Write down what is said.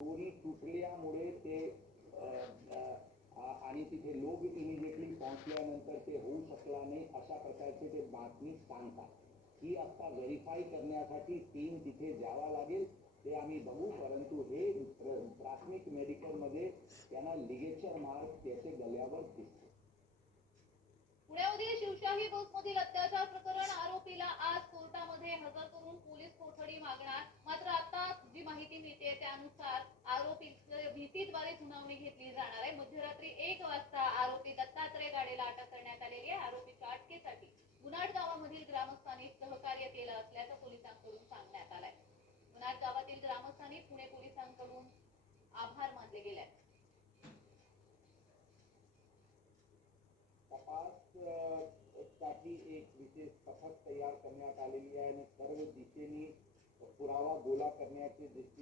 दोरी तुटल्यामुळे ते आणि तिथे लोक इमिजिएटली पोहोचल्यानंतर ते होऊ शकला नाही अशा प्रकारचे ते बातमी सांगतात. ही आता व्हेरीफाय करण्यासाठी टीम तिथे जावा लागेल ते आम्ही बघू. परंतु हे प्राथमिक मेडिकलमध्ये त्यांना लिगेचर मार्क त्याचे गल्यावर दिसते. पुण्यामध्ये शिवशाही बसमध्ये भीतीद्वारे सुनावणी घेतली जाणार आहे. मध्यरात्री एक वाजता आरोपी दत्तात्रय गाडेला अटक करण्यात आलेली आहे. आरोपीच्या अटकेसाठी गुन्हाड गावामधील ग्रामस्थांनी सहकार्य केलं असल्याचं पोलिसांकडून सांगण्यात आलंय. गुन्हाड गावातील ग्रामस्थांनी पुणे पोलिसांकडून आभार मानले गेले आहेत. तपाससाठी एक विशेष पथक तयार करण्यात आलेली आहे आणि सर्व दिशेने पुरावा गोळा करण्याचे दृष्टिकोनातून